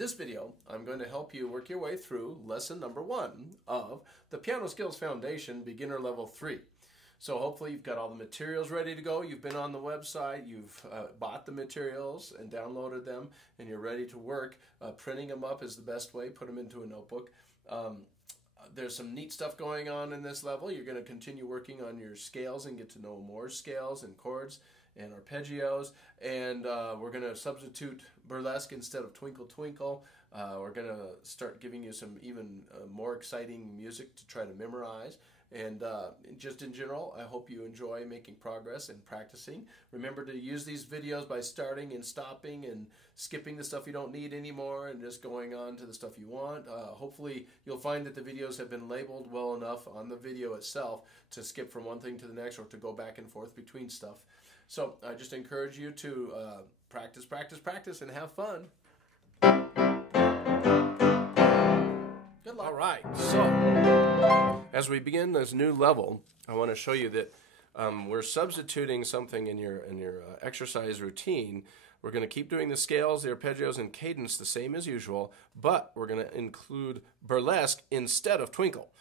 this video, I'm going to help you work your way through lesson number 1 of the Piano Skills Foundation Beginner Level 3. So hopefully you've got all the materials ready to go. You've been on the website, you've bought the materials and downloaded them, and you're ready to work. Printing them up is the best way. Put them into a notebook. There's some neat stuff going on in this level. You're going to continue working on your scales and get to know more scales and chords and arpeggios, and we're going to substitute burlesque instead of twinkle twinkle. We're going to start giving you some even more exciting music to try to memorize. And just in general, I hope you enjoy making progress and practicing. Remember to use these videos by starting and stopping and skipping the stuff you don't need anymore and just going on to the stuff you want. Hopefully you'll find that the videos have been labeled well enough on the video itself to skip from one thing to the next or to go back and forth between stuff. So I just encourage you to practice, practice, practice, and have fun. Good luck. All right, so as we begin this new level, I want to show you that we're substituting something in your exercise routine. We're going to keep doing the scales, the arpeggios, and cadence the same as usual, but we're going to include burlesque instead of twinkle.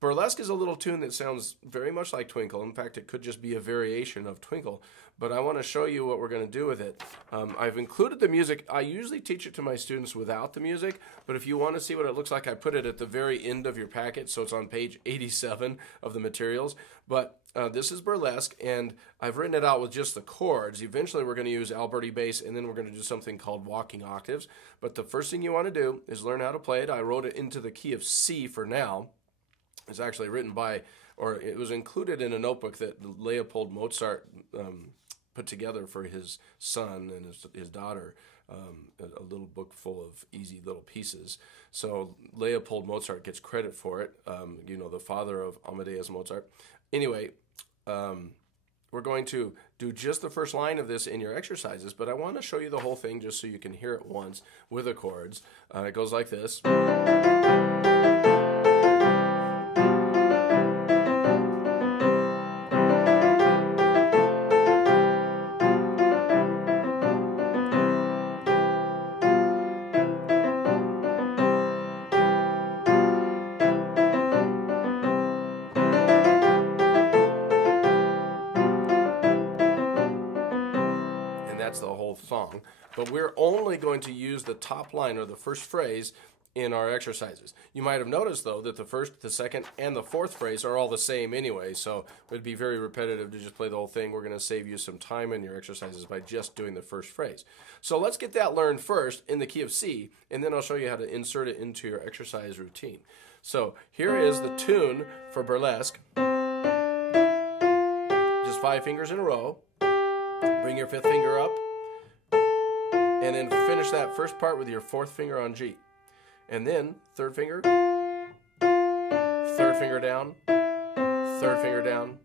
Burlesque is a little tune that sounds very much like twinkle. In fact, it could just be a variation of twinkle, but I want to show you what we're going to do with it. I've included the music. I usually teach it to my students without the music, but if you want to see what it looks like, I put it at the very end of your packet, so it's on page 87 of the materials. But this is burlesque, and I've written it out with just the chords. Eventually, we're going to use Alberti bass, and then we're going to do something called walking octaves. But the first thing you want to do is learn how to play it. I wrote it into the key of C for now. It's actually written by, or it was included in a notebook that Leopold Mozart put together for his son and his daughter, a little book full of easy little pieces. So Leopold Mozart gets credit for it, you know, the father of Amadeus Mozart. Anyway, we're going to do just the first line of this in your exercises, but I want to show you the whole thing just so you can hear it once with the chords. It goes like this. That's the whole song, but we're only going to use the top line or the first phrase in our exercises. You might have noticed though that the first, the second, and the fourth phrase are all the same anyway, so it would be very repetitive to just play the whole thing. We're going to save you some time in your exercises by just doing the first phrase. So let's get that learned first in the key of C, and then I'll show you how to insert it into your exercise routine. So here is the tune for burlesque. Just 5 fingers in a row. Bring your 5th finger up, and then finish that first part with your 4th finger on G. And then 3rd finger, 3rd finger down, 3rd finger down.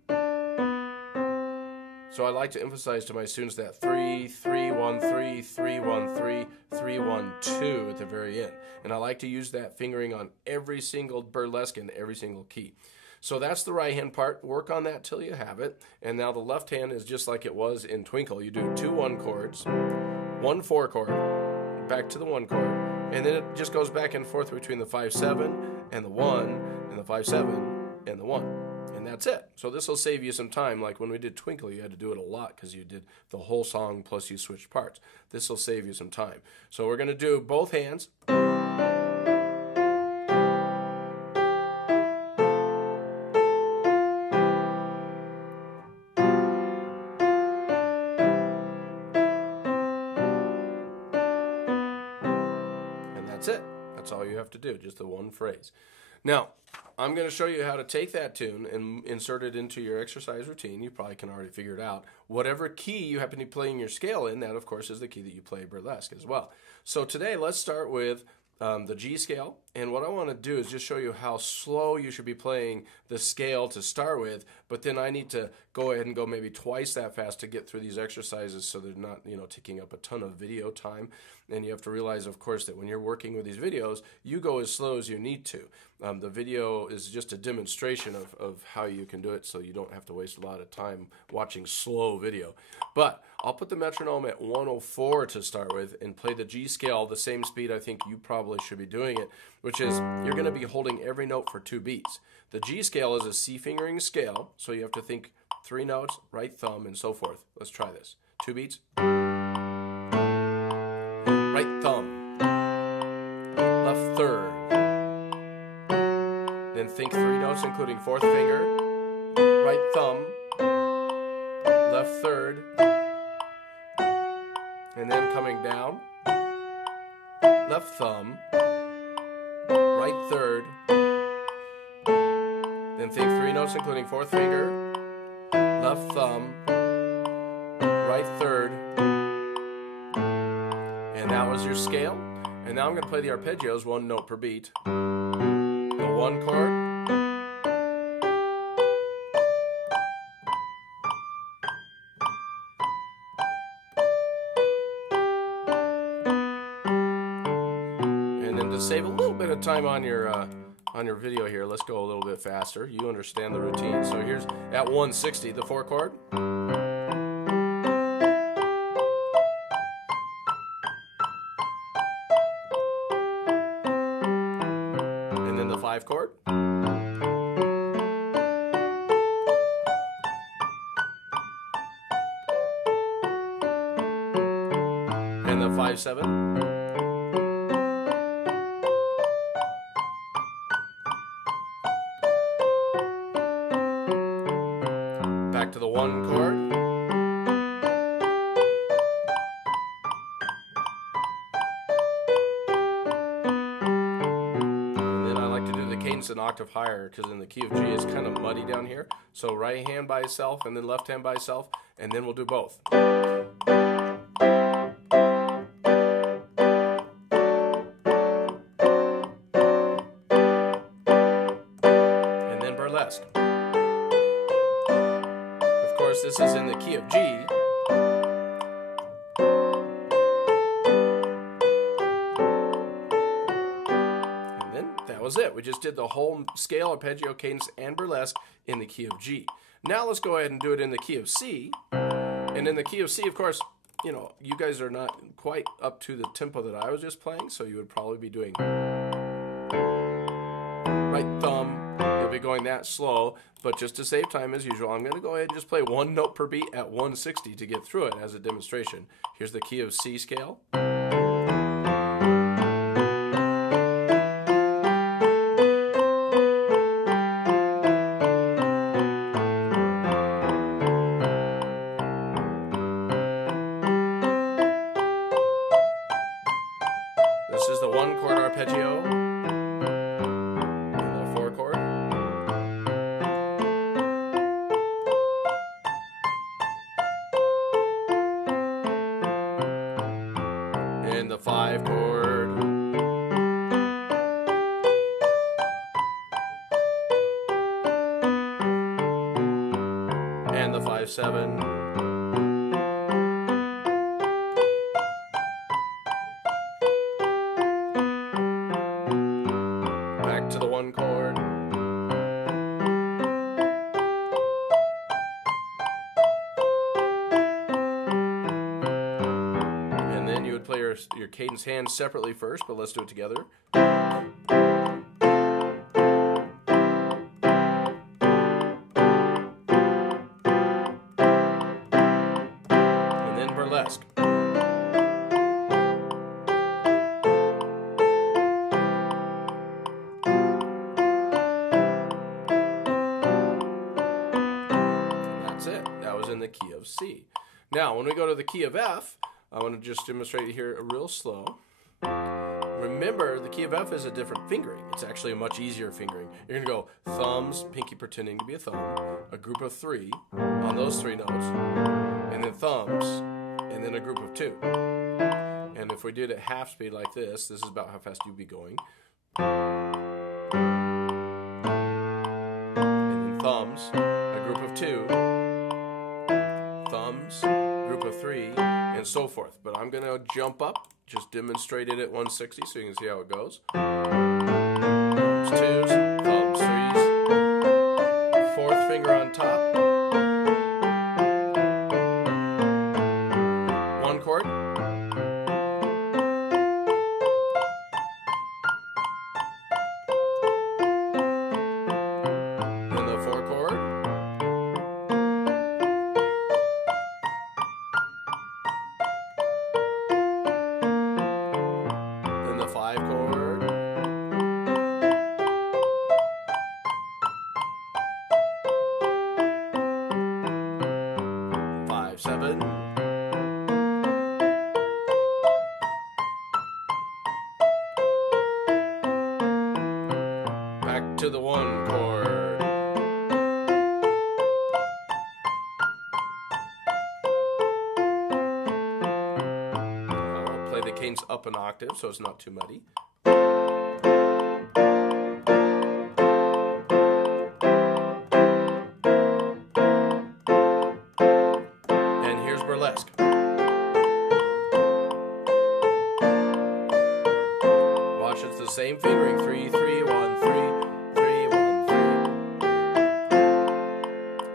So I like to emphasize to my students that 3, 3, 1, 3, 3, 1, 3, 3, 1, 2 at the very end. And I like to use that fingering on every single burlesque in every single key. So that's the right hand part. Work on that till you have it. And now the left hand is just like it was in Twinkle. You do 2 1 chords, 1 4 chord, back to the 1 chord, and then it just goes back and forth between the 5-7 and the 1 and the 5-7 and the 1. And that's it. So this will save you some time. Like when we did Twinkle, you had to do it a lot because you did the whole song plus you switched parts. This will save you some time. So we're going to do both hands. That's it. That's all you have to do, just the one phrase. Now, I'm going to show you how to take that tune and insert it into your exercise routine. You probably can already figure it out. Whatever key you happen to be playing your scale in, that of course is the key that you play burlesque as well. So today, let's start with the G scale, and what I want to do is just show you how slow you should be playing the scale to start with, but then I need to go ahead and go maybe twice that fast to get through these exercises so they're not, you know, taking up a ton of video time. And you have to realize, of course, that when you're working with these videos, you go as slow as you need to. The video is just a demonstration of how you can do it, so you don't have to waste a lot of time watching slow video. But I'll put the metronome at 104 to start with and play the G scale the same speed I think you probably should be doing it, which is you're going to be holding every note for 2 beats. The G scale is a C fingering scale, so you have to think 3 notes, right thumb, and so forth. Let's try this. 2 beats. Right thumb, left third. Then think 3 notes including 4th finger, right thumb, left third, and then coming down, left thumb, right third, then think 3 notes including 4th finger, left thumb, right third, and that was your scale. And now I'm going to play the arpeggios 1 note per beat. The 1 chord, and then to save a little bit of time on your video here, let's go a little bit faster. You understand the routine. So here's at 160, the 4 chord. And then the 5 chord. And the 5/7. Back to the 1 chord. And then I like to do the cadence an octave higher, because in the key of G it's kind of muddy down here. So right hand by itself and then left hand by itself, and then we'll do both. And then burlesque. Of course, this is in the key of G. And then that was it. We just did the whole scale, arpeggio, cadence, and burlesque in the key of G. Now let's go ahead and do it in the key of C. And in the key of C, of course, you know, you guys are not quite up to the tempo that I was just playing, so you would probably be doing right thumb. You'll be going that slow, but just to save time as usual, I'm going to go ahead and just play 1 note per beat at 160 to get through it as a demonstration. Here's the key of C scale. This is the 1 chord arpeggio, and the 4 chord, and the 5 chord, and the 5/7. To the 1 chord, and then you would play your cadence hands separately first, but let's do it together. And then burlesque. In the key of C. Now, when we go to the key of F, I want to just demonstrate it here real slow. Remember, the key of F is a different fingering. It's actually a much easier fingering. You're going to go thumbs, pinky pretending to be a thumb, a group of 3 on those 3 notes, and then thumbs, and then a group of 2. And if we did it at half speed like this is about how fast you'd be going. And then thumbs, a group of 2, thumbs, group of 3, and so forth. But I'm going to jump up, just demonstrate it at 160 so you can see how it goes. Thumbs twos, thumbs threes, fourth finger on top, one chord, then the four chord, then the five chord, five, seven, back to the one chord, I'll play the cadence up an octave so it's not too muddy. And here's Burlesque. Watch, it's the same fingering. 3, 3, 1, 3, 3, 1, 3.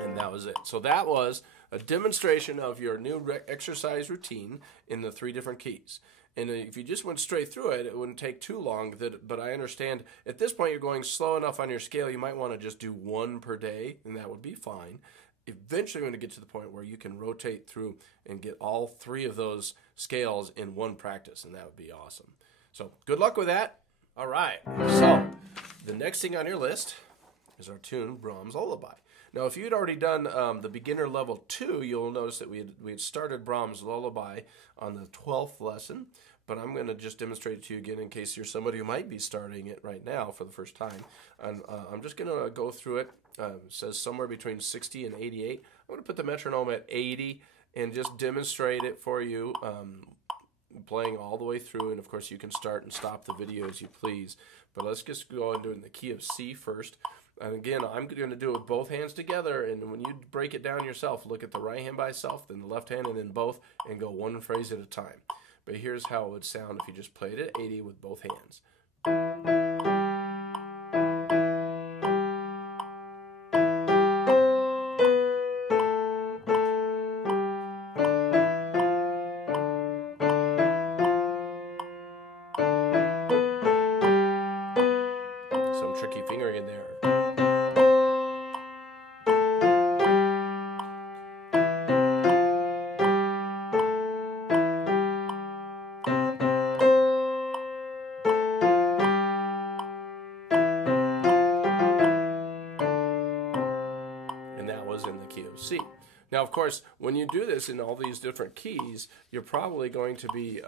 And that was it. So that was a demonstration of your new exercise routine in the 3 different keys. And if you just went straight through it, it wouldn't take too long. But I understand at this point you're going slow enough on your scale, you might want to just do 1 per day, and that would be fine. Eventually you're going to get to the point where you can rotate through and get all 3 of those scales in 1 practice, and that would be awesome. So good luck with that. All right, so the next thing on your list is our tune, Brahms Lullaby. Now, if you'd already done the beginner level 2, you'll notice that we had started Brahms Lullaby on the 12th lesson, but I'm going to just demonstrate it to you again in case you're somebody who might be starting it right now for the first time. And I'm just going to go through it. It says somewhere between 60 and 88. I'm going to put the metronome at 80 and just demonstrate it for you, playing all the way through. And of course, you can start and stop the video as you please. But let's just go and do it in the key of C first. And again, I'm going to do it with both hands together, and when you break it down yourself, look at the right hand by itself, then the left hand, and then both, and go 1 phrase at a time. But here's how it would sound if you just played it at 80 with both hands. Some tricky fingering in there. In the key of C. Now, of course, when you do this in all these different keys, you're probably going to be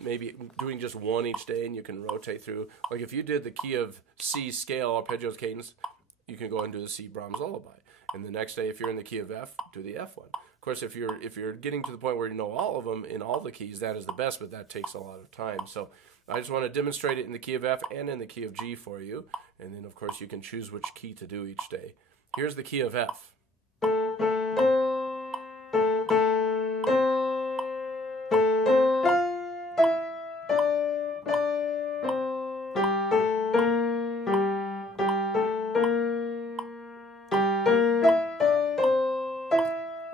maybe doing just 1 each day, and you can rotate through. Like if you did the key of C scale, arpeggios, cadence, you can go and do the C Brahms Lullaby. And the next day, if you're in the key of F, do the F one. Of course, if you're getting to the point where you know all of them in all the keys, that is the best, but that takes a lot of time. So I just want to demonstrate it in the key of F and in the key of G for you. And then, of course, you can choose which key to do each day. Here's the key of F.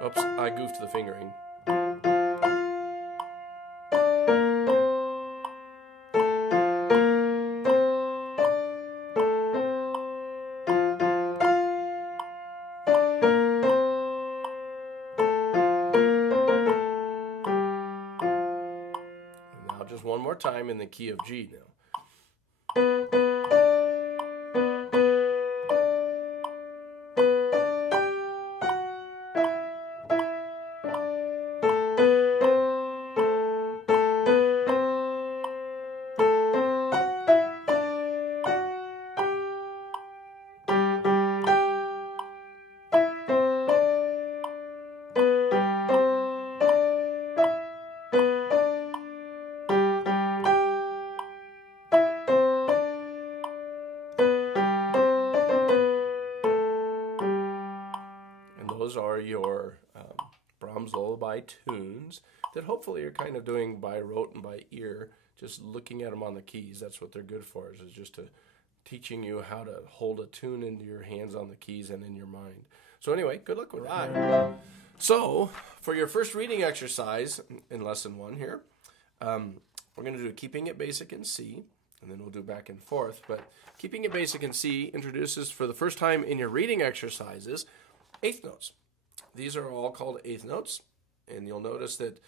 Oops, I goofed the fingering. Now just one more time in the key of G now. Those are your Brahms Lullaby tunes. that hopefully you're kind of doing by rote and by ear, just looking at them on the keys. That's what they're good for, is just to teaching you how to hold a tune into your hands on the keys and in your mind. So anyway, good luck with that. So for your first reading exercise in lesson 1 here, we're going to do keeping it basic in C, and then we'll do back and forth. But keeping it basic in C introduces for the first time in your reading exercises eighth notes. These are all called eighth notes, and you'll notice that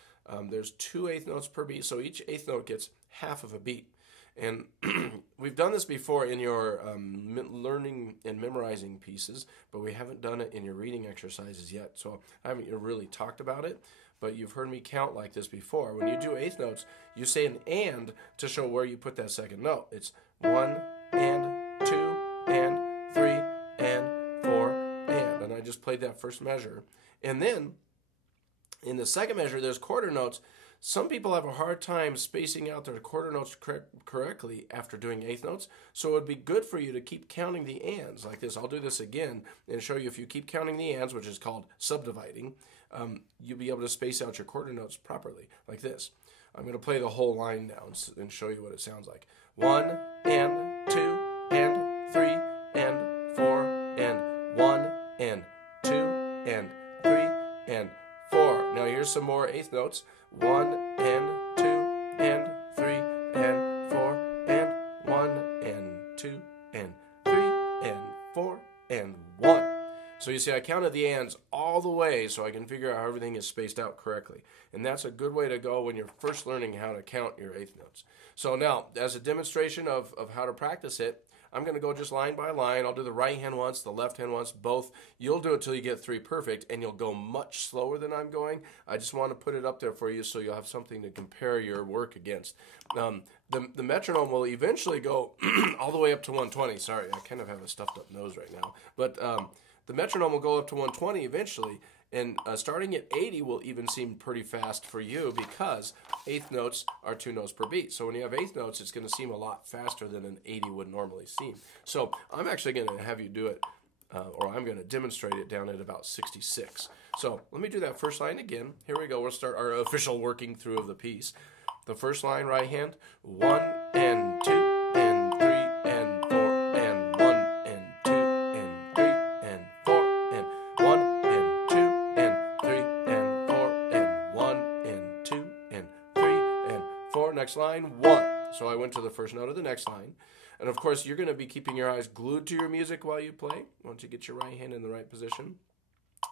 there's 2 eighth notes per beat, so each eighth note gets half of a beat. And we've done this before in your learning and memorizing pieces, but we haven't done it in your reading exercises yet, so I haven't really talked about it. But you've heard me count like this before. When you do eighth notes, you say an and to show where you put that second note. It's 1 and 2 and 3 and 4 and. And I just played that first measure. And then in the second measure, there's quarter notes. Some people have a hard time spacing out their quarter notes correctly after doing eighth notes. So it would be good for you to keep counting the ands like this. I'll do this again and show you if you keep counting the ands, which is called subdividing, you'll be able to space out your quarter notes properly, like this. I'm going to play the whole line now and show you what it sounds like. 1 and 2 and 3 and 4 and 1 and 2 and 3 and 4. Now here's some more eighth notes. 1 and 2 and 3 and 4 and 1 and 2 and 3 and 4 and 1. So you see, I counted the ands all the way so I can figure out how everything is spaced out correctly. And that's a good way to go when you're first learning how to count your eighth notes. So now, as a demonstration of how to practice it, I'm going to go just line by line. I'll do the right hand once, the left hand once, both. You'll do it till you get 3 perfect, and you'll go much slower than I'm going. I just want to put it up there for you so you'll have something to compare your work against. The metronome will eventually go all the way up to 120. Sorry, I kind of have a stuffed up nose right now. But the metronome will go up to 120 eventually, and starting at 80 will even seem pretty fast for you because eighth notes are 2 notes per beat. So when you have eighth notes, it's going to seem a lot faster than an 80 would normally seem. So I'm actually going to have you do it, or I'm going to demonstrate it down at about 66. So let me do that first line again. Here we go. We'll start our official working through of the piece. The first line, right hand, 1 and 2 and 3 and 4 and 1 and 2 and 3 and 4 and 1 and 2 and 3 and 4 and 1 and 2 and 3 and 4. Next line, 1. So I went to the first note of the next line. And of course, you're going to be keeping your eyes glued to your music while you play, once you get your right hand in the right position.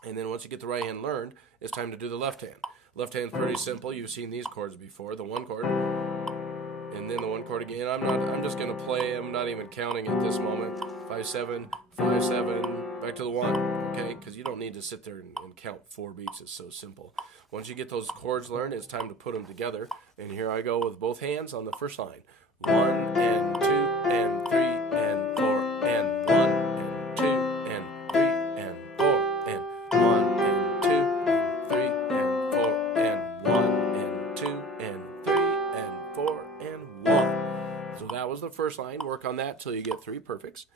And then once you get the right hand learned, it's time to do the left hand. Left hand's pretty simple. You've seen these chords before. The 1 chord, and then the 1 chord again. I'm just going to play. I'm not even counting at this moment. 5 7 5 7. Back to the 1. Okay, because you don't need to sit there and count 4 beats. It's so simple. Once you get those chords learned, it's time to put them together. And here I go with both hands on the first line. 1 and 2 and 3 and 4 and 1 and 2 and 3 and 4 and 1 and 2 and 3 and 4 and 1 and 2 and 3 and 4 and 1. So that was the first line. Work on that till you get 3 perfects.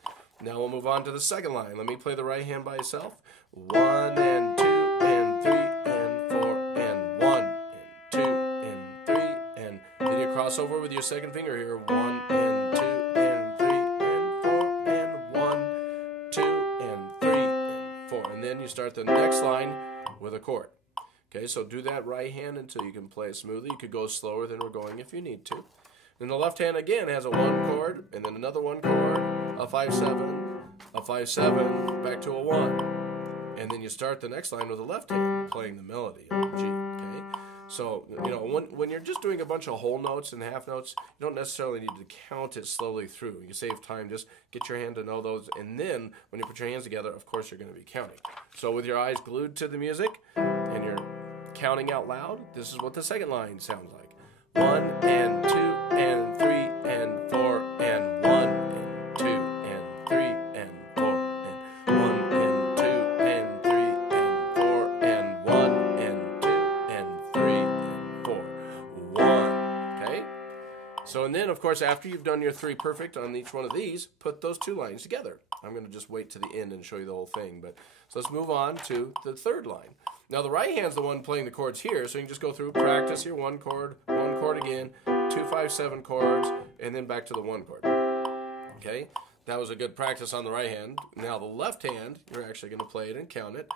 Now we'll move on to the second line. Let me play the right hand by itself. 1 and 2 and 3 and 4 and 1 and 2 and 3 and then you cross over with your second finger here. 1 and 2 and 3 and 4 and 1, 2 and 3 and 4. And then you start the next line with a chord. Okay, so do that right hand until you can play it smoothly. You could go slower than we're going if you need to. Then the left hand again has a 1 chord, and then another 1 chord, a 5 7, a 5 7, back to a 1. And then you start the next line with the left hand playing the melody on G. Okay, so you know when you're just doing a bunch of whole notes and half notes, you don't necessarily need to count it slowly through. You save time. Just get your hand to know those, and then when you put your hands together, of course you're going to be counting. So with your eyes glued to the music and you're counting out loud, this is what the second line sounds like. 1 and 2 and 3 and 4 and 1 and 2 and 3 and 4 and 1 and 2 and 3 and 4 and 1 and 2 and 3 and 4. 1. Okay? So, and then, of course, after you've done your 3 perfect on each one of these, put those 2 lines together. I'm going to just wait to the end and show you the whole thing. But so let's move on to the third line. Now the right hand's the one playing the chords here, so you can just go through, practice here, one chord again, 2, 5, 7 chords, and then back to the one chord. Okay, that was a good practice on the right hand. Now the left hand, you're actually going to play it and count it.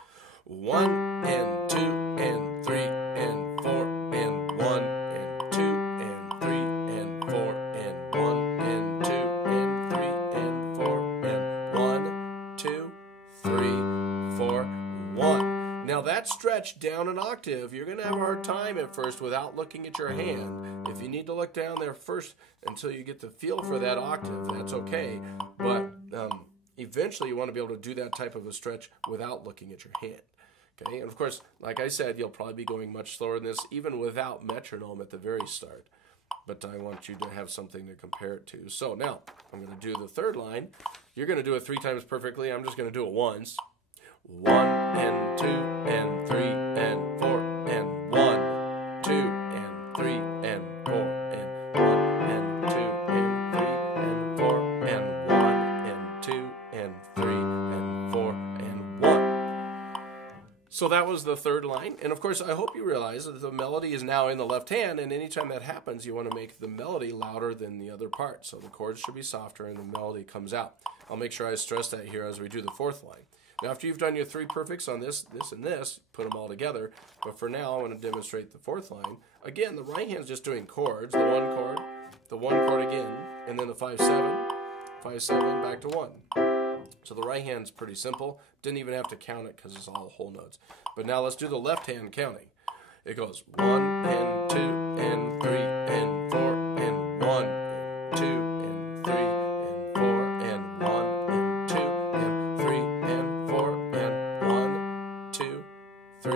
1 and 2 and 3 and 4 and 1 and 2 and 3 and 4 and 1 and 2 and 3 and 4 and 1, 2, 3, 4, 1. Now that stretch down an octave, you're going to have a hard time at first without looking at your hand. If you need to look down there first until you get the feel for that octave, that's okay. But eventually you want to be able to do that type of a stretch without looking at your hand. Okay, and of course, like I said, you'll probably be going much slower than this, even without metronome at the very start. But I want you to have something to compare it to. So now, I'm going to do the third line. You're going to do it 3 times perfectly. I'm just going to do it once. 1 and 2 and 3 and 4 and 1, 2 and 3 and 4 and 1 and 2 and 3 and 4 and 1 and 2 and 3 and 4 and 1. So that was the third line, and of course I hope you realize that the melody is now in the left hand, and anytime that happens you want to make the melody louder than the other part. So the chords should be softer and the melody comes out. I'll make sure I stress that here as we do the fourth line. Now after you've done your 3 perfects on this, this, and this, put them all together, but for now I want to demonstrate the fourth line. Again, the right hand's just doing chords, the one chord again, and then the 5, 7, 5, 7, back to 1. So the right hand's pretty simple. Didn't even have to count it because it's all whole notes. But now let's do the left hand counting. It goes 1 and 2 and 3 and 4 and 1 and 2 and 3 and 4 and 1 and 2 and 3 and 4 and 1, 2, 3,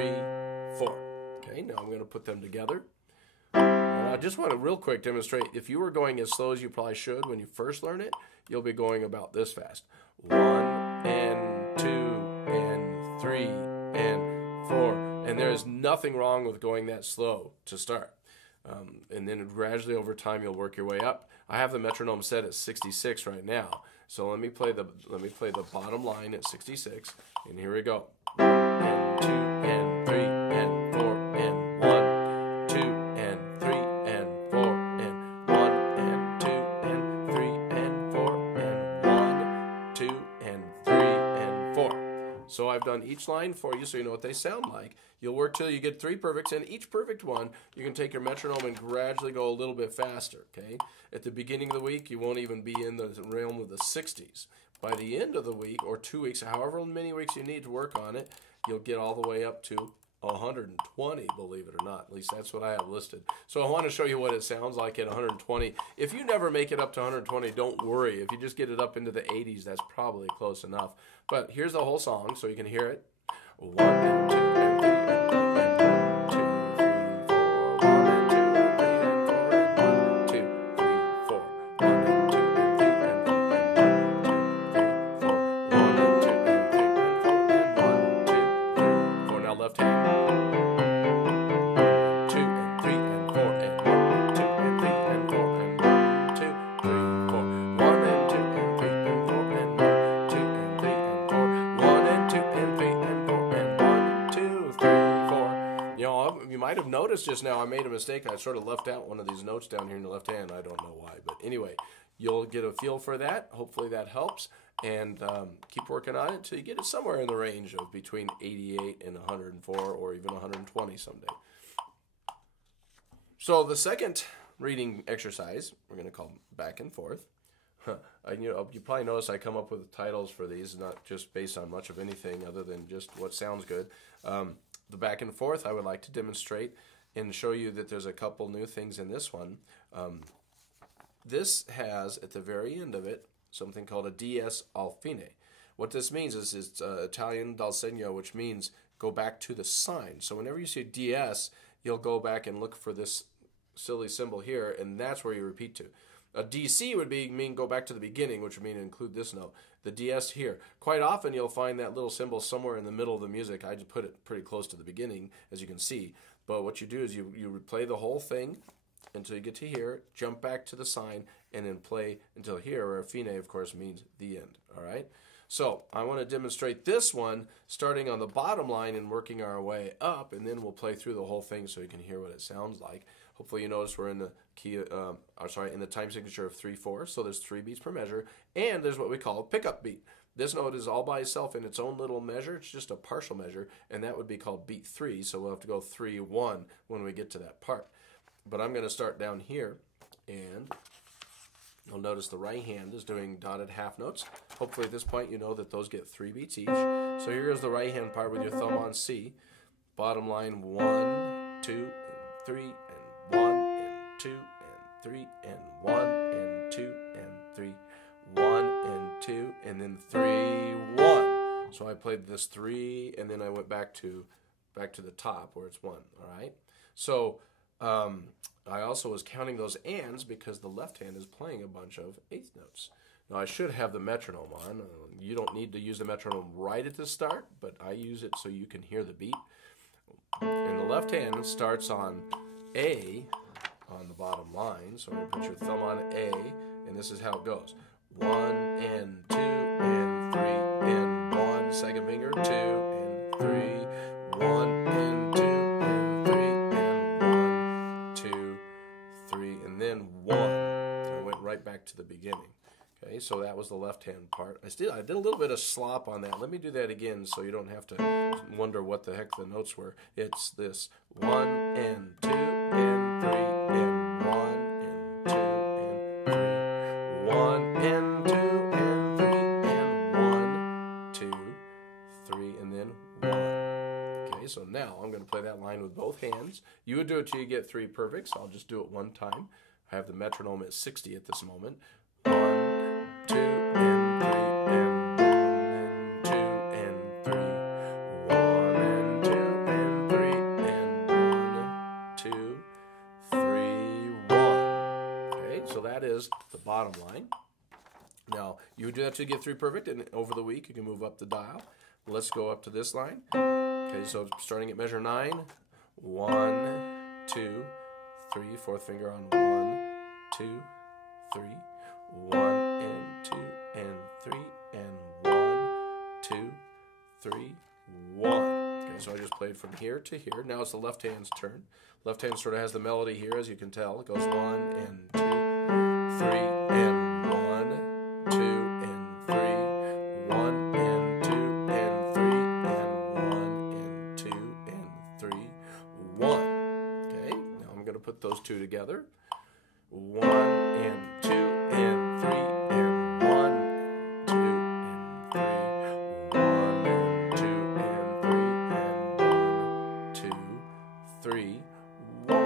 4. Okay, now I'm going to put them together. And I just want to real quick demonstrate, if you were going as slow as you probably should when you first learn it, you'll be going about this fast. 1 and 2 and 3 and 4. And there's nothing wrong with going that slow to start. And then gradually over time you'll work your way up. I have the metronome set at 66 right now. So let me play the bottom line at 66. And here we go. 1 and 2 and 3 and 4 and 1, 2 and 3 and 4 and 1 and 2 and 3 and 4 and 1, 2 and 3 and 4. So I've done each line for you so you know what they sound like. You'll work till you get 3 perfects, and each perfect one, you can take your metronome and gradually go a little bit faster, okay? At the beginning of the week, you won't even be in the realm of the 60s. By the end of the week, or 2 weeks, however many weeks you need to work on it, you'll get all the way up to 120, believe it or not. At least that's what I have listed. So I want to show you what it sounds like at 120. If you never make it up to 120, don't worry. If you just get it up into the 80s, that's probably close enough. But here's the whole song so you can hear it. 1 and 2 and 3 and 4 and 1, 2, 3, 4. 1 and 2 and 3 and 4 and 1, 2, 3, 4. 1 and 2 and 3 and 4 and 1, 2, 3, 4. 1 and 2 and 3 and 4 and 1, 2, 3, 4. Now left hand. 2 and 3 and 4 and 1, 2 and 3 and 4 and 1, 2, 3, 4. 1 and 2 and 3 and 4 and 1, 2 and 3 and 4. 1 and 2 and 3 and 4 and 1, 2, 3, 4. You know, you might have noticed just now I made a mistake. I sort of left out one of these notes down here in the left hand. I don't know why, but anyway, you'll get a feel for that. Hopefully that helps, and keep working on it until you get it somewhere in the range of between 88 and 104 or even 120 someday. So the second reading exercise, we're going to call back and forth. You probably notice I come up with titles for these, not just based on much of anything other than just what sounds good. The back and forth, I would like to demonstrate and show you that there's a couple new things in this one. This has, at the very end of it, something called a dies al fine. What this means is it's Italian dal segno, which means go back to the sign. So whenever you see dies, you'll go back and look for this silly symbol here, and that's where you repeat to. A DC would mean go back to the beginning, which would mean include this note. The DS here. Quite often you'll find that little symbol somewhere in the middle of the music. I just put it pretty close to the beginning, as you can see. But what you do is you play the whole thing until you get to here, jump back to the sign, and then play until here, where fine, of course, means the end. All right? So I want to demonstrate this one starting on the bottom line and working our way up, and then we'll play through the whole thing so you can hear what it sounds like. Hopefully you notice we're in the key, in the time signature of 3/4, so there's 3 beats per measure, and there's what we call a pickup beat. This note is all by itself in its own little measure. It's just a partial measure, and that would be called beat 3, so we'll have to go 3-1 when we get to that part. But I'm going to start down here, and you'll notice the right hand is doing dotted half notes. Hopefully at this point you know that those get 3 beats each. So here's the right hand part with your thumb on C. Bottom line 1, 2, and 3, and 1, and 2, and 3, and 1, and 2, and 3, 1, and 2, and then 3, 1. So I played this 3, and then I went back to the top where it's 1. All right. So I also was counting those ands because the left hand is playing a bunch of eighth notes. Now I should have the metronome on. You don't need to use the metronome right at the start, but I use it so you can hear the beat. And the left hand starts on A on the bottom line. So you put your thumb on A, and this is how it goes. 1 and 2 and 3 and 1. Second finger, 2 and 3. 1 and 2 and 3 and 1, 2, 3, and then 1. And I went right back to the beginning. Okay, so that was the left hand part. I did a little bit of slop on that. Let me do that again so you don't have to wonder what the heck the notes were. It's this 1 and 2 and 3 and 1 and 2 and 3. 1 and 2 and 3 and 1, 2, 3, and then 1. Okay, so now I'm going to play that line with both hands. You would do it till you get 3 perfect, so I'll just do it one time. I have the metronome at 60 at this moment. 1, 2, and 3, and 1, and 2, and 3. 1, and 2, and 3, and 1, 2, 3, 1. Okay, so that is the bottom line. Now, you would do that till you get 3 perfect, and over the week you can move up the dial. Let's go up to this line. Okay, so starting at measure 9, 1, 2, 3, fourth finger on 1, 2, 3, 1 and 2 and 3 and 1, 2, 3, 1. Okay, so I just played from here to here. Now it's the left hand's turn. Left hand sort of has the melody here, as you can tell. It goes 1 and 2, 3 and 1, 2 and 3, 1 and 2 and 3 and 1 and 2 and 3, 1. Okay, now I'm going to put those two together. 1 and 2 and 3 and 1 and 2 and 3. 1 and 2 and 3 and 1, 2, 3, 1.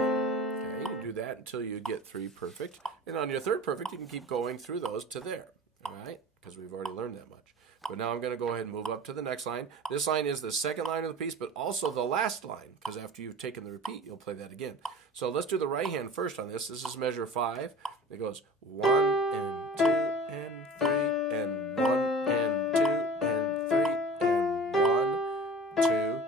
Okay, you do that until you get 3 perfect. And on your 3rd perfect, you can keep going through those to there. All right, because we've already learned that much. But now I'm going to go ahead and move up to the next line. This line is the second line of the piece, but also the last line, because after you've taken the repeat, you'll play that again. So let's do the right hand first on this. This is measure 5. It goes 1 and 2 and 3 and 1 and 2 and 3 and 1, 2,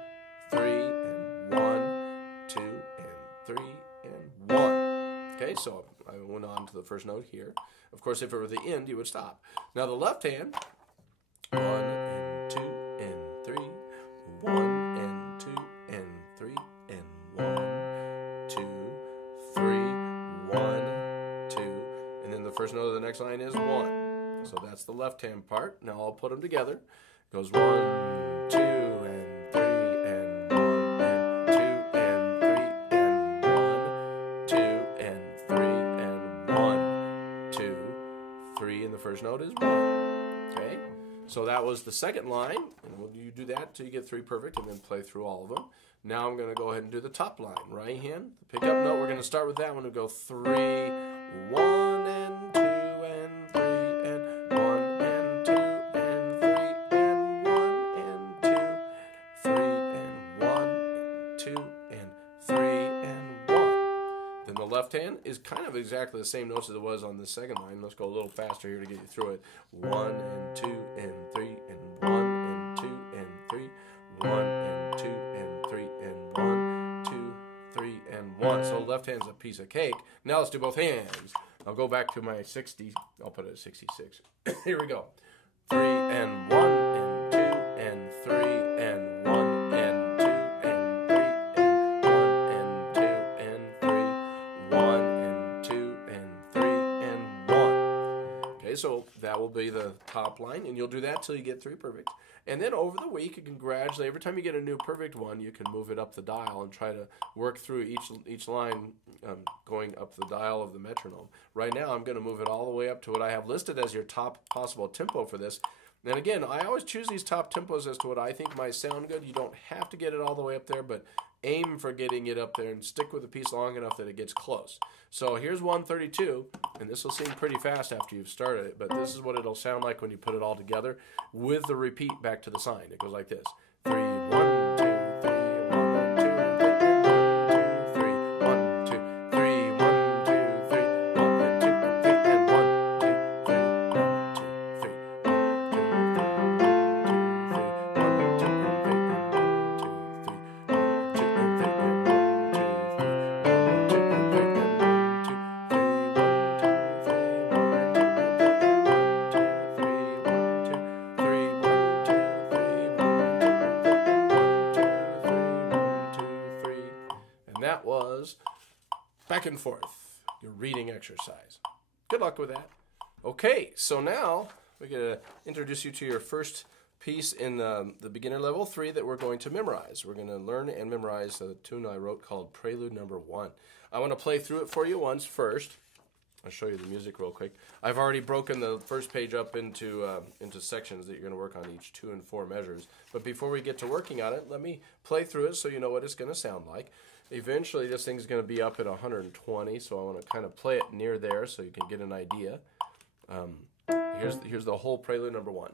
3 and 1, 2 and 3 and 1. Okay, so I went on to the first note here. Of course, if it were the end, you would stop. Now the left hand, 1 and 2 and 3, 1 and 2 and 3 and 1, 2, 3, 1, 2, and then the first note of the next line is 1. So that's the left hand part. Now I'll put them together. It goes 1, 2 and 3 and 1 and 2 and 3 and 1, 2 and 3 and 1, 2, 3, and the first note is 1. Okay? So that was the second line, and you do that until you get 3 perfect, and then play through all of them. Now I'm going to go ahead and do the top line. Right hand, the pickup note, we're going to start with that one and go 3, 1 and 2 and 3 and 1 and 2 and 3 and 1 and 2, 3 and 1 and 2 and 3 and 1. Then the left hand is kind of exactly the same notes as it was on the second line. Let's go a little faster here to get you through it. 1 and 2 and 3 and 1 and 2 and 3, 1 and 2 and 3 and 1, 2, 3 and 1. So left hand's a piece of cake. Now let's do both hands. I'll go back to my 60. I'll put it at 66. Here we go. 3 and 1. that will be the top line, and you'll do that till you get 3 perfect. And then over the week, you can gradually, every time you get a new perfect one, you can move it up the dial and try to work through each line going up the dial of the metronome. Right now, I'm going to move it all the way up to what I have listed as your top possible tempo for this. And again, I always choose these top tempos as to what I think might sound good. You don't have to get it all the way up there, but aim for getting it up there and stick with the piece long enough that it gets close. So here's 132, and this will seem pretty fast after you've started it, but this is what it'll sound like when you put it all together with the repeat back to the sign. It goes like this. 3, 1, 2, 3, 1, 2, 3, 1, 2, 3, 1, 2, 3, 1, 2, 3, and 1, 2, 3, 1, 2, 3, 1, 2, 3, 1, 2, 3, that was back and forth, your reading exercise. Good luck with that. Okay, so now we're going to introduce you to your first piece in the beginner level 3 that we're going to memorize. We're going to learn and memorize a tune I wrote called Prelude No. 1. I want to play through it for you once first. I'll show you the music real quick. I've already broken the first page up into sections that you're going to work on each 2 and 4 measures. But before we get to working on it, let me play through it so you know what it's going to sound like. Eventually, this thing's going to be up at 120, so I want to kind of play it near there so you can get an idea. Here's the whole Prelude No. 1.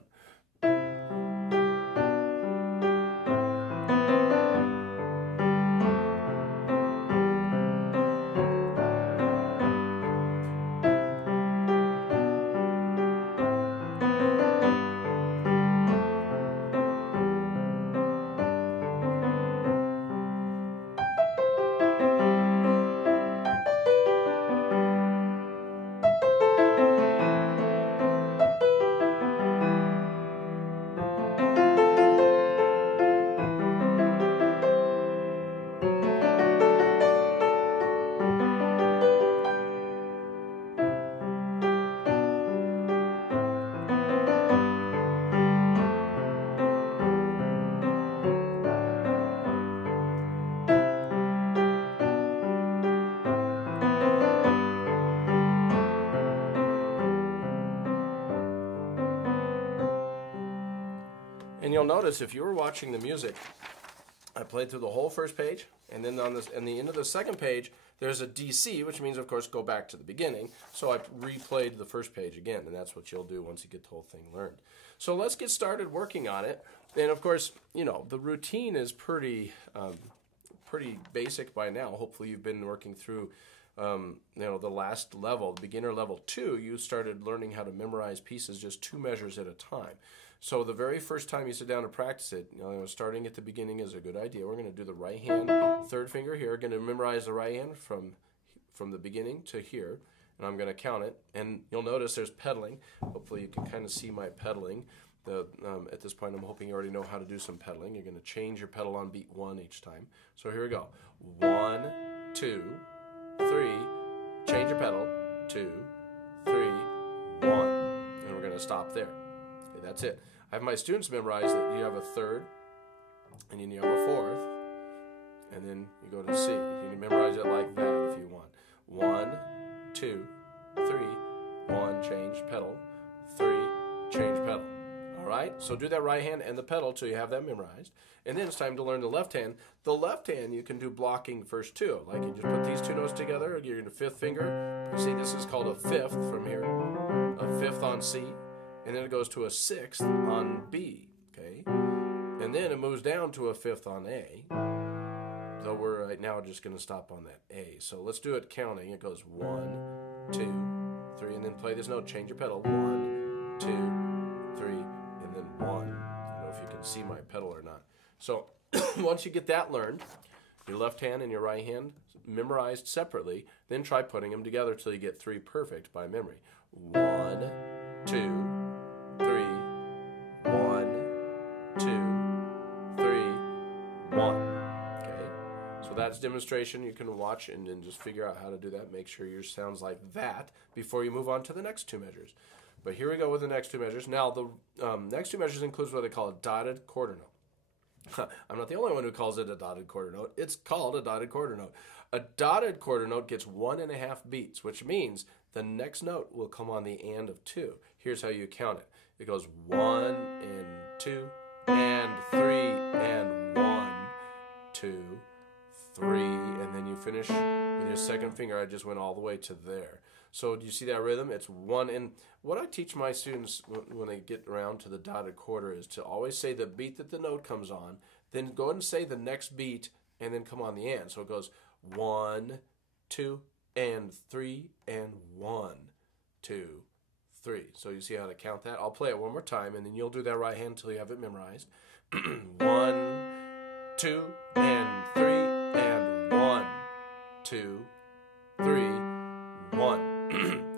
And you'll notice if you were watching the music, I played through the whole first page, and then on the end of the second page, there's a DC, which means, of course, go back to the beginning. So I replayed the first page again, and that's what you'll do once you get the whole thing learned. So let's get started working on it. And, of course, you know, the routine is pretty basic by now. Hopefully you've been working through the last level, the beginner level 2, you started learning how to memorize pieces just 2 measures at a time. So the very first time you sit down to practice it, starting at the beginning is a good idea. We're going to do the right hand, 3rd finger here. Going to memorize the right hand from the beginning to here, and I'm going to count it. And you'll notice there's pedaling. Hopefully you can kind of see my pedaling. At this point, I'm hoping you already know how to do some pedaling. You're going to change your pedal on beat 1 each time. So here we go. 1, 2, 3. Change your pedal. 2, 3, 1. And we're going to stop there. Okay, that's it. I have my students memorize that you have a 3rd, and then you have a 4th, and then you go to C. You can memorize it like that if you want. 1, 2, 3, 1, change pedal, 3, change pedal. All right, so do that right hand and the pedal till you have that memorized. And then it's time to learn the left hand. The left hand you can do blocking first too. Like you just put these 2 notes together, you're in the 5th finger. You see this is called a 5th from here, a 5th on C. And then it goes to a 6th on B, okay? And then it moves down to a 5th on A. Though we're right now just going to stop on that A. So let's do it counting. It goes 1, 2, 3, and then play this note. Change your pedal. 1, 2, 3, and then 1. I don't know if you can see my pedal or not. So once you get that learned, your left hand and your right hand memorized separately, then try putting them together till you get 3 perfect by memory. 1, 2, 3, 1, 2, 3, 1. Okay, so that's demonstration. You can watch and then just figure out how to do that. Make sure yours sounds like that before you move on to the next 2 measures. But here we go with the next two measures. Now, the next two measures includes what they call a dotted quarter note. I'm not the only one who calls it a dotted quarter note. It's called a dotted quarter note. A dotted quarter note gets 1.5 beats, which means the next note will come on the and of 2. Here's how you count it. It goes 1 and 2 and 3 and 1, 2, 3, and then you finish with your second finger. I just went all the way to there. So do you see that rhythm? It's 1. And what I teach my students when they get around to the dotted quarter is to always say the beat that the note comes on, then go ahead and say the next beat, and then come on the and. So it goes 1, 2, and 3, and 1, 2, 3. So you see how to count that? I'll play it one more time, and then you'll do that right hand until you have it memorized. 1, 2, and 3, and 1, 2, 3, 1.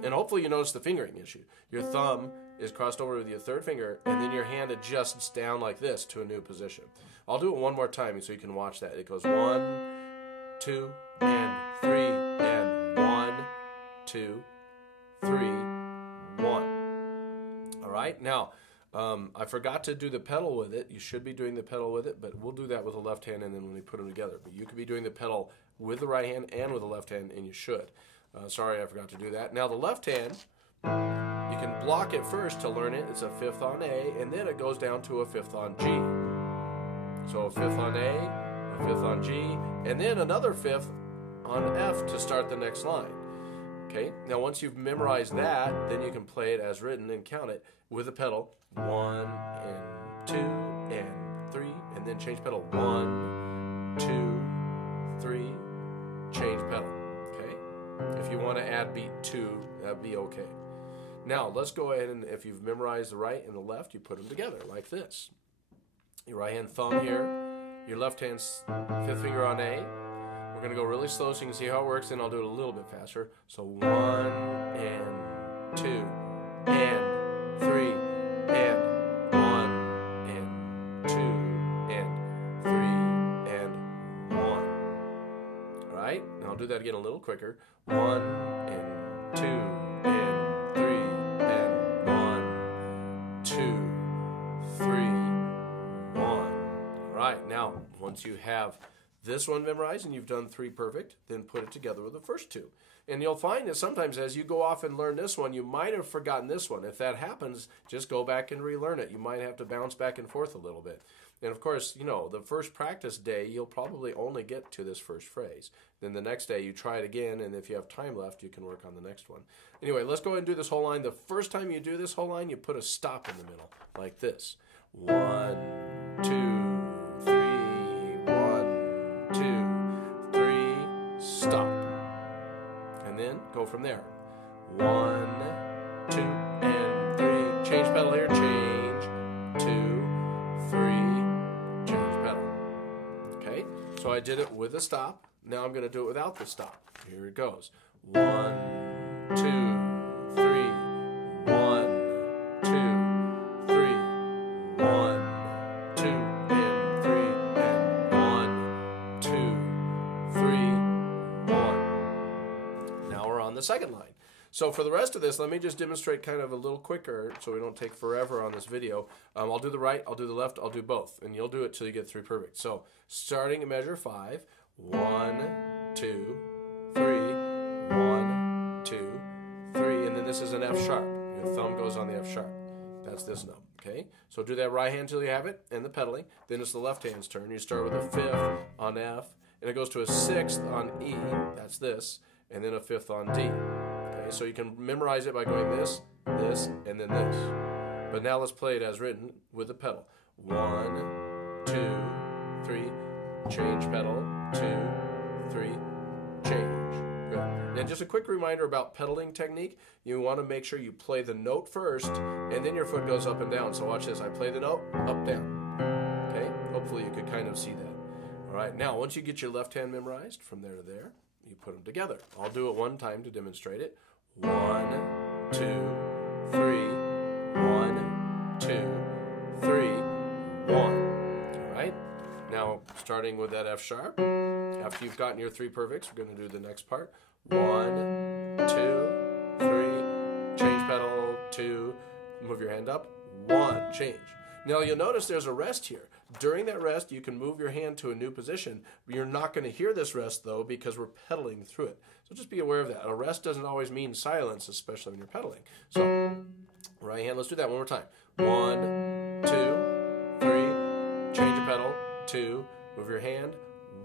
And hopefully you notice the fingering issue. Your thumb is crossed over with your third finger, and then your hand adjusts down like this to a new position. I'll do it one more time so you can watch that. It goes 1, 2, and 3, and 1, 2, 3, 1. All right, now, I forgot to do the pedal with it. You should be doing the pedal with it, but we'll do that with the left hand and then when we put them together. But you could be doing the pedal with the right hand and with the left hand, and you should. Sorry, I forgot to do that. Now, the left hand, you can block it first to learn it. It's a 5th on A, and then it goes down to a 5th on G. So a 5th on A, a 5th on G, and then another 5th on F to start the next line. Okay, now once you've memorized that, then you can play it as written and count it with the pedal. 1 and 2 and 3, and then change pedal. 1, 2, 3, change pedal. If you want to add beat 2, that'd be okay. Now, let's go ahead and if you've memorized the right and the left, you put them together like this. Your right hand thumb here, your left hand's 5th finger on A. We're going to go really slow so you can see how it works, then I'll do it a little bit faster. So 1 and 2 and 3 and 1 and 2 and 3 and 1. All right, now I'll do that again a little quicker. 1 and 2 and 3 and 1, 2, 3, 1. All right, now once you have this one memorized and you've done 3 perfect, then put it together with the first 2. And you'll find that sometimes as you go off and learn this one, you might have forgotten this one. If that happens, just go back and relearn it. You might have to bounce back and forth a little bit. And of course, you know, the first practice day, you'll probably only get to this first phrase. Then the next day, you try it again, and if you have time left, you can work on the next one. Anyway, let's go ahead and do this whole line. The first time you do this whole line, you put a stop in the middle, like this. 1, 2, 3, 1, 2, 3, stop. And then go from there. 1, 2, and 3. Change pedal here, change, 2, 3, change pedal. Okay, so I did it with a stop. Now I'm going to do it without the stop. Here it goes. 1, 2, 3, 1, 2, 3, 1, 2, and 3, and 1, 2, 3, 1. Now we're on the second line. So for the rest of this, let me just demonstrate kind of a little quicker so we don't take forever on this video. I'll do the right, I'll do the left, I'll do both. And you'll do it till you get 3 perfect. So starting at measure 5, 1, 2, 3, 1, 2, 3, and then this is an F sharp. Your thumb goes on the F sharp. That's this note, okay? So do that right hand till you have it, and the pedaling. Then it's the left hand's turn. You start with a 5th on F, and it goes to a 6th on E, that's this, and then a 5th on D. Okay, so you can memorize it by going this, this, and then this. But now let's play it as written with the pedal. 1, 2, 3, change pedal, 2, 3, change. Good. And just a quick reminder about pedaling technique. You want to make sure you play the note first, and then your foot goes up and down. So watch this. I play the note, up, down. Okay? Hopefully you could kind of see that. All right. Now, once you get your left hand memorized from there to there, you put them together. I'll do it one time to demonstrate it. 1, 2, 3, 1, 2, 3, 1. All right? Now, starting with that F sharp, after you've gotten your 3 perfects, we're going to do the next part. 1, 2, 3, change pedal, 2, move your hand up, 1, change. Now you'll notice there's a rest here. During that rest, you can move your hand to a new position. You're not going to hear this rest, though, because we're pedaling through it. So just be aware of that. A rest doesn't always mean silence, especially when you're pedaling. So right hand, let's do that one more time. 1, 2, 3, change your pedal, 2, move your hand,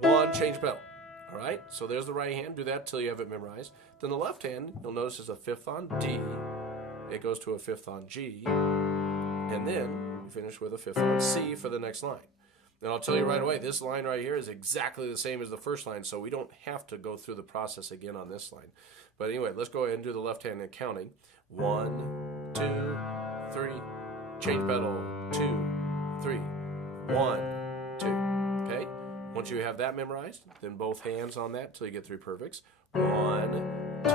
1, change pedal. All right, so there's the right hand. Do that till you have it memorized. Then the left hand, you'll notice is a 5th on D. It goes to a 5th on G. And then we finish with a 5th on C for the next line. And I'll tell you right away, this line right here is exactly the same as the first line, so we don't have to go through the process again on this line. But anyway, let's go ahead and do the left hand and counting. 1, 2, 3, change pedal, 2, 3, 1, 2. Okay? Once you have that memorized, then both hands on that till you get 3 perfects. 1, 2,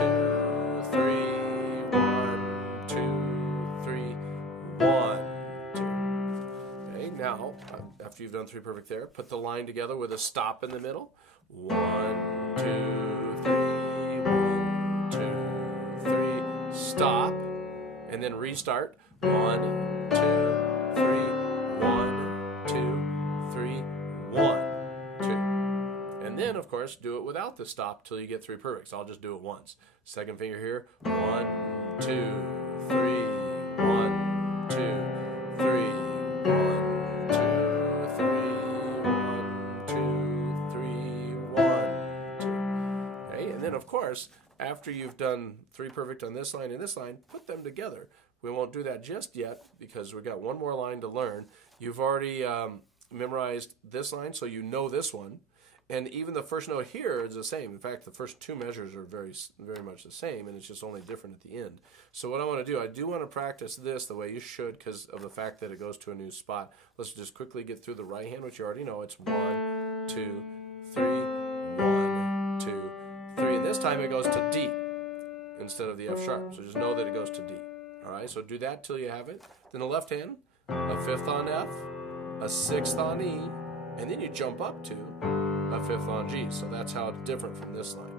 3, 1, 2, 3, 1, 2. Okay, now, after you've done 3 perfect there, put the line together with a stop in the middle. 1, 2, 3, 1, 2, 3, stop, and then restart. 1, 2, 3, 1, 2, 3, 1. And then, of course, do it without the stop till you get 3 perfects. I'll just do it once. Second finger here. 1, 2, 3, 1, 2, 3, 1, 2, 3, 1, 2, 3, 1, 2. Okay, and then, of course, after you've done 3 perfect on this line and this line, put them together. We won't do that just yet because we've got one more line to learn. You've already memorized this line, so you know this one. And even the first note here is the same. In fact, the first 2 measures are very much the same, and it's just only different at the end. So what I want to do, I do want to practice this the way you should because of the fact that it goes to a new spot. Let's just quickly get through the right hand, which you already know. It's 1, 2, 3, 1, 2, 3. And this time it goes to D instead of the F sharp. So just know that it goes to D. All right, so do that till you have it. Then the left hand, a 5th on F, a 6th on E, and then you jump up to a 5th on G. So that's how it's different from this line.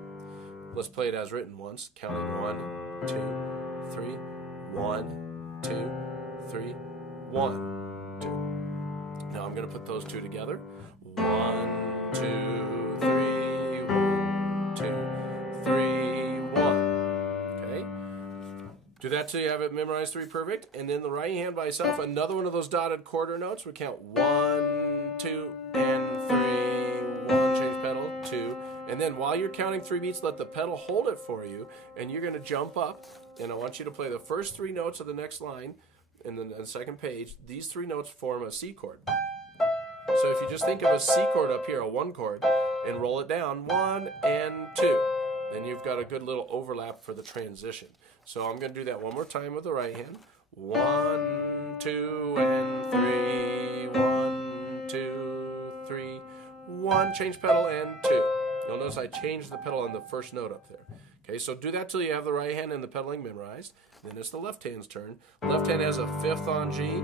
Let's play it as written once, counting 1, 2, 3, 1, 2, 3, 1, 2. Now I'm going to put those 2 together. 1, 2, 3, 1, 2, 3, 1. Okay? Do that till you have it memorized 3 perfect. And then the right hand by itself, another one of those dotted quarter notes. We count 1, 2, and 3. 1, change pedal, 2, and then while you're counting 3 beats, let the pedal hold it for you, and you're going to jump up, and I want you to play the first 3 notes of the next line, and then the second page. These 3 notes form a C chord. So if you just think of a C chord up here, a 1 chord, and roll it down, 1 and 2, then you've got a good little overlap for the transition. So I'm going to do that one more time with the right hand. 1, 2, and 3, 1, 2, 3, 1, change pedal, and 2. You'll notice I changed the pedal on the first note up there. Okay, so do that till you have the right hand and the pedaling memorized. Then it's the left hand's turn. Left hand has a 5th on G.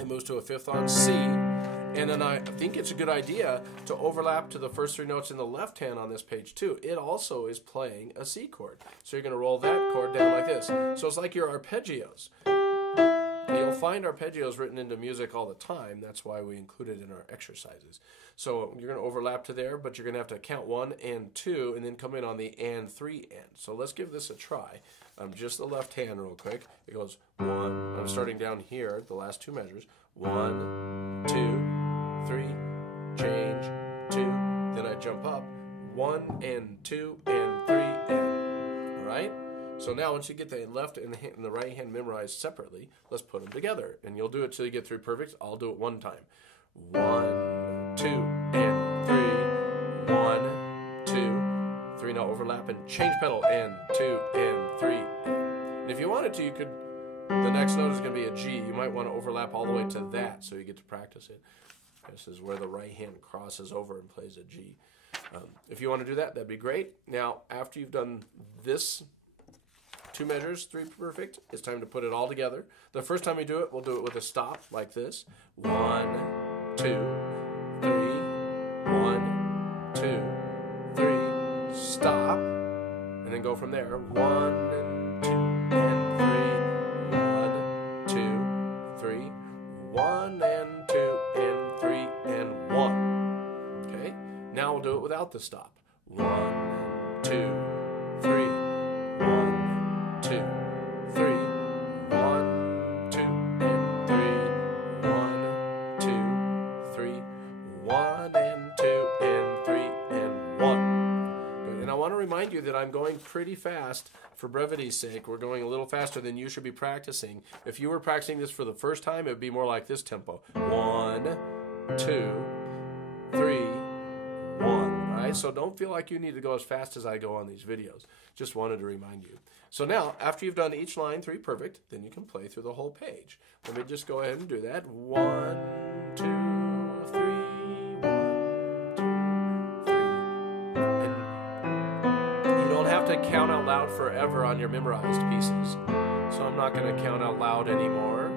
It moves to a 5th on C. And then I think it's a good idea to overlap to the first 3 notes in the left hand on this page too. It also is playing a C chord. So you're going to roll that chord down like this. So it's like your arpeggios. You'll find arpeggios written into music all the time. That's why we include it in our exercises. So you're going to overlap to there, but you're going to have to count 1 and 2 and then come in on the and 3 and. So let's give this a try. Just the left hand real quick. It goes 1. I'm starting down here, the last 2 measures. 1, 2, 3, change, 2. Then I jump up. 1 and 2 and 3 and. All right? So now once you get the left and the right hand memorized separately, let's put them together. And you'll do it till you get 3 perfects. I'll do it one time. 1, 2, and 3. 1, 2, 3. Now overlap and change pedal. And 2, and 3, and if you wanted to, you could. The next note is going to be a G. You might want to overlap all the way to that so you get to practice it. This is where the right hand crosses over and plays a G. If you want to do that, that'd be great. Now, after you've done this 2 measures, 3 perfect, it's time to put it all together. The first time we do it, we'll do it with a stop like this. 1, 2, 3, 1, 2, 3, stop, and then go from there. 1 and 2 and 3, Now we'll do it without the stop. 1, 2, 3. 1, 2, 3. 1, 2, and 3. 1, 2, 3. 1 and 2 and 3 and 1. Good. And I want to remind you that I'm going pretty fast for brevity's sake. We're going a little faster than you should be practicing. If you were practicing this for the first time, it would be more like this tempo. 1, 2, 3, 1. Right? So don't feel like you need to go as fast as I go on these videos. Just wanted to remind you. So now, after you've done each line 3 perfect, then you can play through the whole page. Let me just go ahead and do that. 1, 2, 3. 1, 2, 3. And you don't have to count out loud forever on your memorized pieces. So I'm not going to count out loud anymore.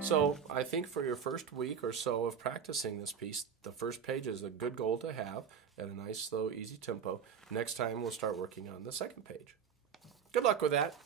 So I think for your first week or so of practicing this piece, the first page is a good goal to have at a nice, slow, easy tempo. Next time we'll start working on the second page. Good luck with that.